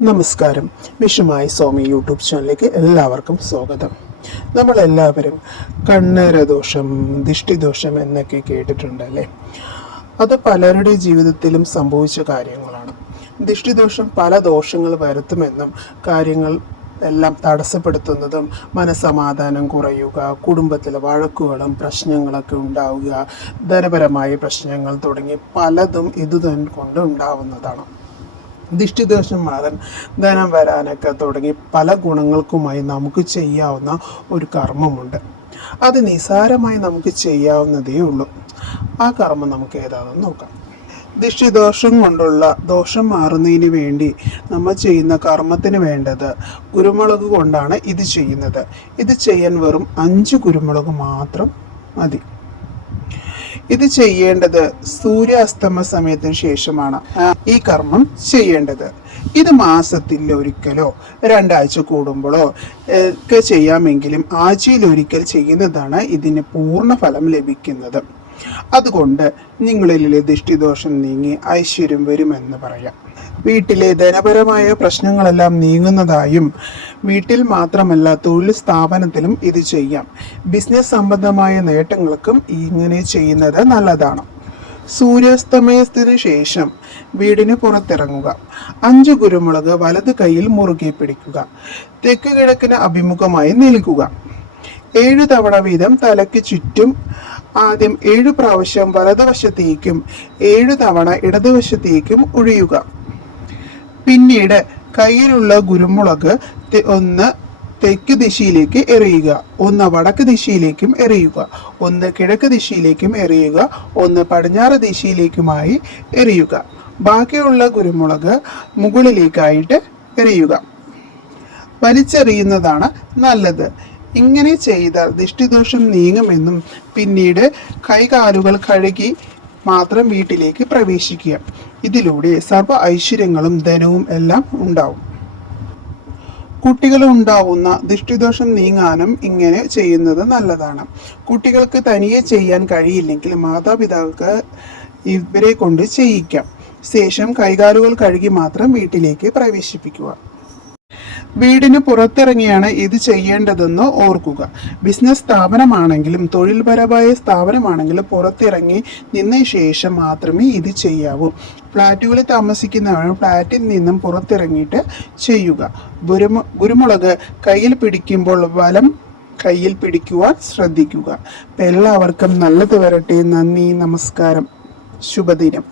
നമസ്കാരം. വിഷുമായി സ്വാമി യൂട്യൂബ് ചാനലിലേക്ക് എല്ലാവർക്കും സ്വാഗതം. നമ്മളെല്ലാവരും കണ്ണരദോഷം, ദിഷ്ടിദോഷം എന്നൊക്കെ കേട്ടിട്ടുണ്ടല്ലേ? അത് പലരുടെ ജീവിതത്തിലും സംഭവിച്ച കാര്യങ്ങളാണ്. ദിഷ്ടിദോഷം പല ദോഷങ്ങൾ വരുത്തുമെന്നും കാര്യങ്ങൾ എല്ലാം തടസ്സപ്പെടുത്തുന്നതും മനസ്സമാധാനം കുറയുക, കുടുംബത്തിലെ വഴക്കുകളും പ്രശ്നങ്ങളൊക്കെ ഉണ്ടാവുക, ധനപരമായ പ്രശ്നങ്ങൾ തുടങ്ങി പലതും ഇതുതന്നെ കൊണ്ട് ഉണ്ടാവുന്നതാണ്. ദിഷ്ടിദോഷം മാറാൻ, ധനം വരാനൊക്കെ തുടങ്ങി പല ഗുണങ്ങൾക്കുമായി നമുക്ക് ചെയ്യാവുന്ന ഒരു കർമ്മമുണ്ട്. അത് നിസാരമായി നമുക്ക് ചെയ്യാവുന്നതേ ഉള്ളൂ. ആ കർമ്മം നമുക്ക് ഏതാണെന്ന് നോക്കാം. ദിഷ്ടിദോഷം കൊണ്ടുള്ള ദോഷം മാറുന്നതിന് വേണ്ടി നമ്മൾ ചെയ്യുന്ന കർമ്മത്തിന് വേണ്ടത് കുരുമുളക് കൊണ്ടാണ് ഇത് ചെയ്യുന്നത്. ഇത് ചെയ്യാൻ വെറും 5 കുരുമുളക് മാത്രം മതി. ഇത് ചെയ്യേണ്ടത് സൂര്യാസ്തമ സമയത്തിന് ശേഷമാണ് ഈ കർമ്മം ചെയ്യേണ്ടത്. ഇത് മാസത്തിൽ ഒരിക്കലോ 2 ആഴ്ച കൂടുമ്പോഴോ ഒക്കെ ചെയ്യാമെങ്കിലും ആഴ്ചയിൽ ഒരിക്കൽ ചെയ്യുന്നതാണ് ഇതിന് പൂർണ്ണ ഫലം ലഭിക്കുന്നത്. അതുകൊണ്ട് നിങ്ങളിലെ ദൃഷ്ടിദോഷം നീങ്ങി ഐശ്വര്യം വരുമെന്ന് പറയാം. വീട്ടിലെ ധനപരമായ പ്രശ്നങ്ങളെല്ലാം നീങ്ങുന്നതായും, വീട്ടിൽ മാത്രമല്ല തൊഴിൽ സ്ഥാപനത്തിലും ഇത് ചെയ്യാം. ബിസിനസ് സംബന്ധമായ നേട്ടങ്ങൾക്കും ഇങ്ങനെ ചെയ്യുന്നത് നല്ലതാണ്. സൂര്യാസ്തമയത്തിന് ശേഷം വീടിന് പുറത്തിറങ്ങുക. 5 കുരുമുളക് വലത് കൈയിൽ മുറുകെ പിടിക്കുക. തെക്ക് കിഴക്കിന് അഭിമുഖമായി നിൽക്കുക. 7 തവണ വീതം തലയ്ക്ക് ചുറ്റും ആദ്യം 7 പ്രാവശ്യം വലതുവശത്തേക്കും 7 തവണ ഇടതുവശത്തേക്കും ഒഴിയുക. പിന്നീട് കയ്യിലുള്ള കുരുമുളക് ഒന്ന് തെക്ക് ദിശയിലേക്ക് എറിയുക, ഒന്ന് വടക്ക് ദിശയിലേക്കും എറിയുക, ഒന്ന് കിഴക്ക് ദിശയിലേക്കും എറിയുക, ഒന്ന് പടിഞ്ഞാറ് ദിശയിലേക്കുമായി എറിയുക. ബാക്കിയുള്ള കുരുമുളക് മുകളിലേക്കായിട്ട് എറിയുക. വലിച്ചെറിയുന്നതാണ് നല്ലത്. ഇങ്ങനെ ചെയ്താൽ ദിഷ്ടിദോഷം നീങ്ങുമെന്നും പിന്നീട് കൈകാലുകൾ കഴുകി മാത്രം വീട്ടിലേക്ക് പ്രവേശിക്കുക. ഇതിലൂടെ സർവ്വ ഐശ്വര്യങ്ങളും ധനവും എല്ലാം ഉണ്ടാവും. കുട്ടികളുണ്ടാവുന്ന ദിഷ്ടിദോഷം നീങ്ങാനും ഇങ്ങനെ ചെയ്യുന്നത് നല്ലതാണ്. കുട്ടികൾക്ക് തനിയെ ചെയ്യാൻ കഴിയില്ലെങ്കിൽ മാതാപിതാക്കൾക്ക് ഇവരെ കൊണ്ട് ചെയ്യിക്കാം. ശേഷം കൈകാലുകൾ കഴുകി മാത്രം വീട്ടിലേക്ക് പ്രവേശിപ്പിക്കുക. വീടിന് പുറത്തിറങ്ങിയാണ് ഇത് ചെയ്യേണ്ടതെന്ന് ഓർക്കുക. ബിസിനസ് സ്ഥാപനമാണെങ്കിലും തൊഴിൽപരമായ സ്ഥാപനമാണെങ്കിലും പുറത്തിറങ്ങി നിന്ന ശേഷം മാത്രമേ ഇത് ചെയ്യാവൂ. ഫ്ലാറ്റുകളിൽ താമസിക്കുന്നവർ ഫ്ലാറ്റിൽ നിന്നും പുറത്തിറങ്ങിയിട്ട് ചെയ്യുക. കുരുമുളക് കയ്യിൽ പിടിക്കുമ്പോൾ വലം കയ്യിൽ പിടിക്കുവാൻ ശ്രദ്ധിക്കുക. എല്ലാവർക്കും നല്ലത് വരട്ടെ. നന്ദി, നമസ്കാരം, ശുഭദിനം.